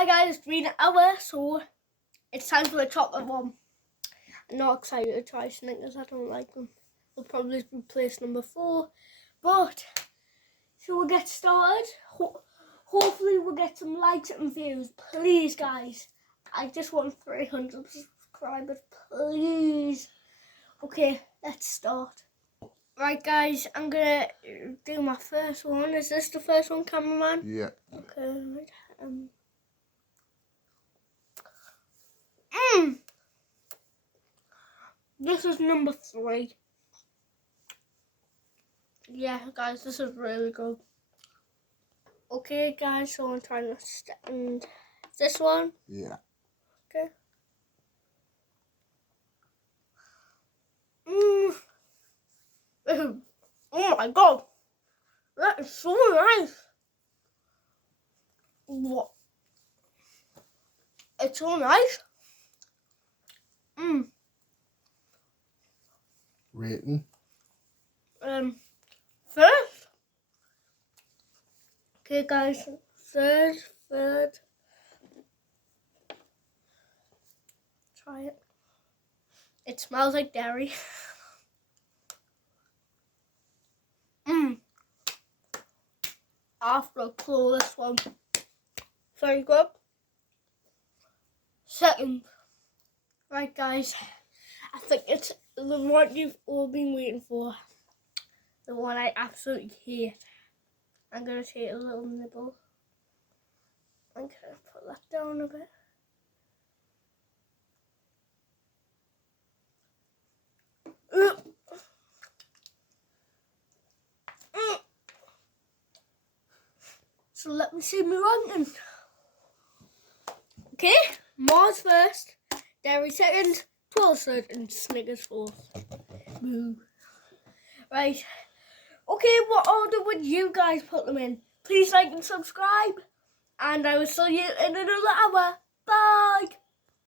Hi guys, it's been an hour, so it's time for the chocolate one. I'm not excited to try Snickers, I don't like them. They'll probably be place number 4. But, so we'll get started. Hopefully we'll get some likes and views. Please guys, I just want 300 subscribers, please. Okay, let's start. Right guys, I'm gonna do my first one. Is this the first one, cameraman? Yeah. Okay, right. This is number 3. Yeah, guys, this is really good. Okay, guys, so I'm trying to stand this one. Yeah. Okay. Oh my god, that is so nice. What? It's so nice. Rating. First. Okay, guys, third. Try it. It smells like dairy. After a claw, this one. Very good. Second. Right, guys. I think it's the one you've all been waiting for. The one I absolutely hate. I'm going to take a little nibble. I'm going to put that down a bit. So let me see my ranking. Okay, Mars first, Dairy second, 12 third, and Snickers fourth. Boo. Right. Okay, what order would you guys put them in? Please like and subscribe. And I will see you in another hour. Bye.